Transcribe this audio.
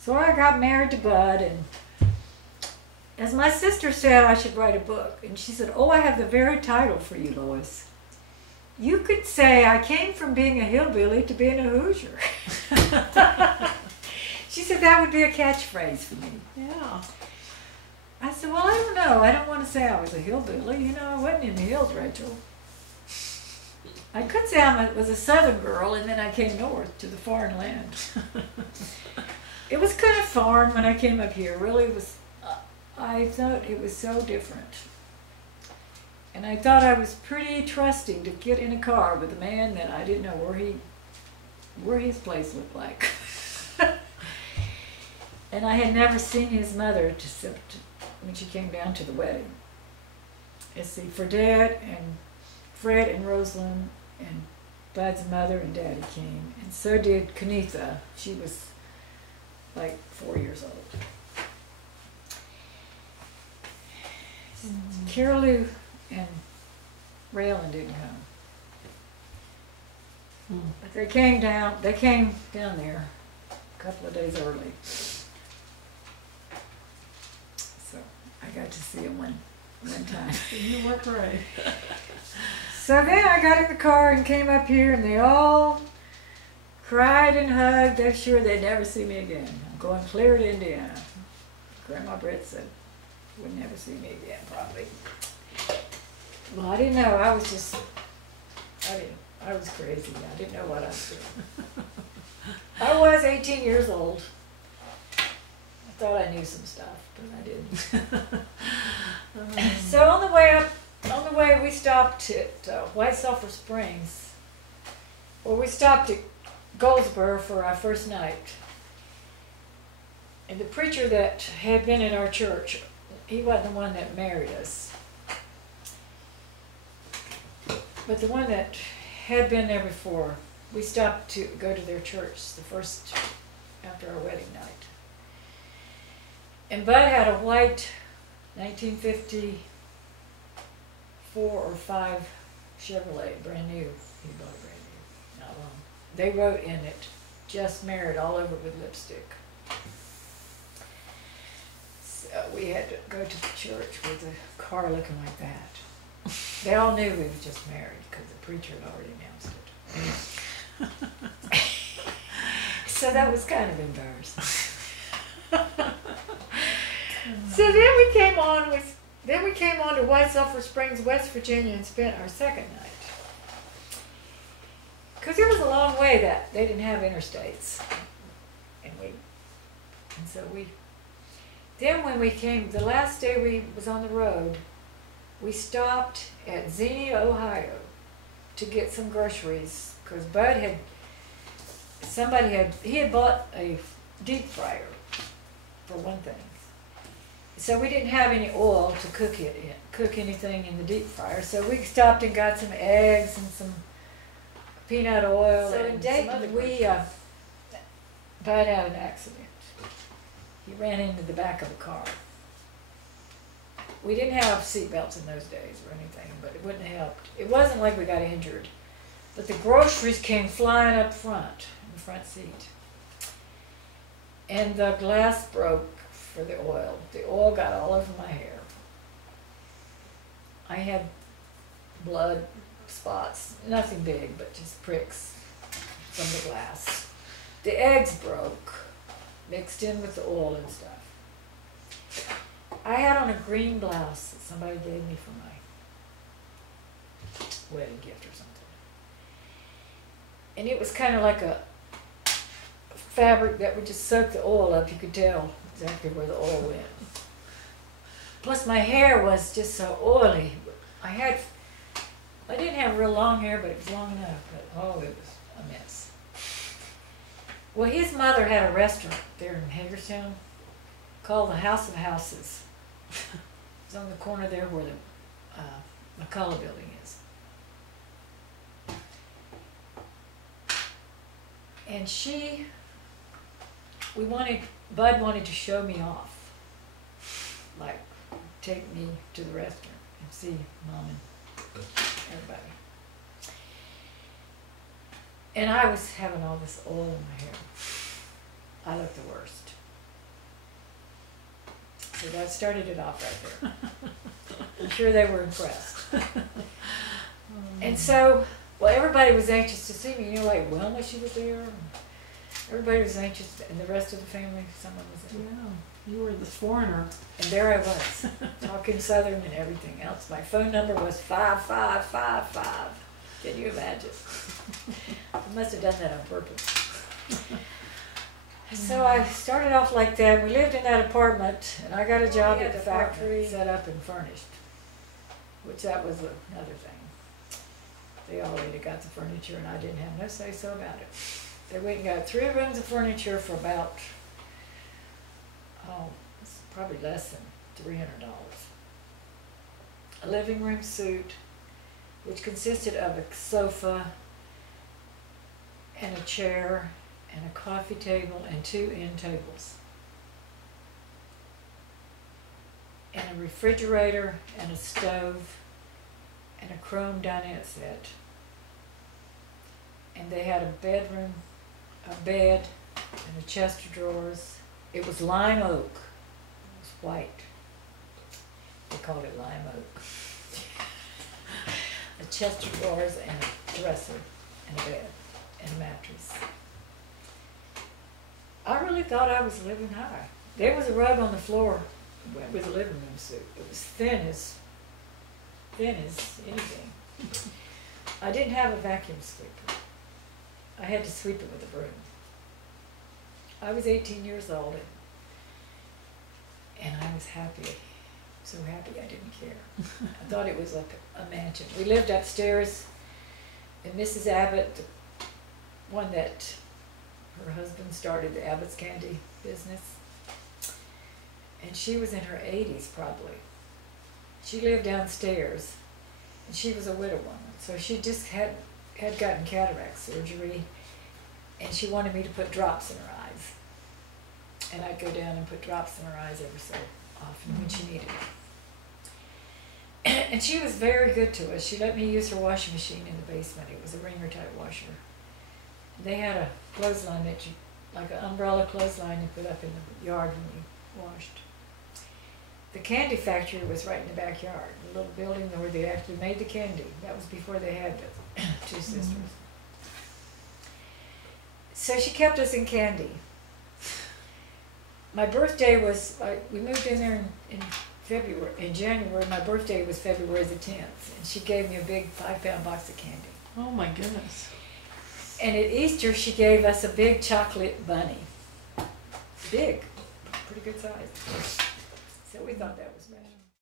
So I got married to Bud, and as my sister said, I should write a book. And she said, oh, I have the very title for you, Lois. You could say I came from being a hillbilly to being a Hoosier. She said that would be a catchphrase for me. Yeah. I said, well, I don't know. I don't want to say I was a hillbilly. You know, I wasn't in the hills, Rachel. I could say I was a southern girl, and then I came north to the foreign land. It was kind of foreign when I came up here. Really, it was. I thought it was so different. And I thought I was pretty trusting to get in a car with a man that I didn't know where his place looked like. And I had never seen his mother except when she came down to the wedding. Let's see, for Dad and Fred and Rosalind and Bud's mother and Daddy came. And so did Kenitha. She was like 4 years old. Carolou and Raylan didn't come. But they came down there a couple of days early. So I got to see them one time. You were great. So then I got in the car and came up here, and they all cried and hugged. They're sure they'd never see me again. I'm going clear to Indiana. Grandma Britt said would never see me again, probably. Well, I didn't know. I was crazy. I didn't know what I was doing. I was 18 years old. I thought I knew some stuff, but I didn't. So on the way we stopped at White Sulphur Springs. Well, we stopped at Goldsboro for our first night. And the preacher that had been in our church, he wasn't the one that married us. But the one that had been there before, we stopped to go to their church the first after our wedding night. And Bud had a white 1954 or 5 Chevrolet, brand new. He bought it brand new, not long. They wrote in it, just married, all over with lipstick. So we had to go to the church with the car looking like that. They all knew we were just married because the preacher had already announced it. So that was kind of embarrassing. So then we came on to White Sulphur Springs, West Virginia, and spent our second night. Because it was a long way that they didn't have interstates. Then when we came, the last day we was on the road, we stopped at Xenia, Ohio to get some groceries because Bud had bought a deep fryer for one thing. So we didn't have any oil to cook anything in the deep fryer. So we stopped and got some eggs and some peanut oil. So in Dayton, Bud had an accident. He ran into the back of a car. We didn't have seatbelts in those days or anything, but it wouldn't have helped. It wasn't like we got injured, but the groceries came flying up front, in the front seat. And the glass broke for the oil. The oil got all over my hair. I had blood spots, nothing big, but just pricks from the glass. The eggs broke, mixed in with the oil and stuff. I had on a green blouse that somebody gave me for my wedding gift or something. And it was kind of like a fabric that would just soak the oil up. You could tell exactly where the oil went. Plus my hair was just so oily. I didn't have real long hair, but it was long enough. But oh, it was a mess. Well, his mother had a restaurant there in Hagerstown called the House of Houses. It's on the corner there where the McCullough building is. And Bud wanted to show me off. Like, take me to the restaurant and see Mom and everybody. And I was having all this oil in my hair. I looked the worst. So that started it off right there. I'm sure they were impressed. And so, well, everybody was anxious to see me. You know, like Wilma, she was there. Everybody was anxious, and the rest of the family, someone was there. Yeah, you were the foreigner. And there I was, talking Southern and everything else. My phone number was 5555. Can you imagine? I must have done that on purpose. So I started off like that. We lived in that apartment, and I got a job at the factory, set up and furnished, which that was another thing. They already got the furniture, and I didn't have no say-so about it. They went and got 3 rooms of furniture for about, it's probably less than $300. A living room suite, which consisted of a sofa and a chair and a coffee table and 2 end tables. And a refrigerator and a stove and a chrome dinette set. And they had a bedroom, a bed, and a chest of drawers. It was lime oak. It was white. They called it lime oak. A chest of drawers and a dresser and a bed and a mattress. I really thought I was living high. There was a rug on the floor with a living room suite. It was thin as anything. I didn't have a vacuum sweeper. I had to sweep it with a broom. I was 18 years old, and I was happy. So happy I didn't care. I thought it was like a mansion. We lived upstairs, and Mrs. Abbott, the one that her husband started the Abbott's Candy business, and she was in her 80s probably. She lived downstairs, and she was a widow woman, so she just had gotten cataract surgery, and she wanted me to put drops in her eyes. And I'd go down and put drops in her eyes every so often when she needed it. And she was very good to us. She let me use her washing machine in the basement. It was a wringer type washer. They had a clothesline that you, like an umbrella clothesline you put up in the yard when you washed. The candy factory was right in the backyard, the little building where they actually made the candy. That was before they had the 2 sisters. So she kept us in candy. My birthday was, we moved in there in January. My birthday was February the 10th, and she gave me a big 5-pound box of candy. Oh my goodness. And at Easter, she gave us a big chocolate bunny. Big, pretty good size. So we thought that was special.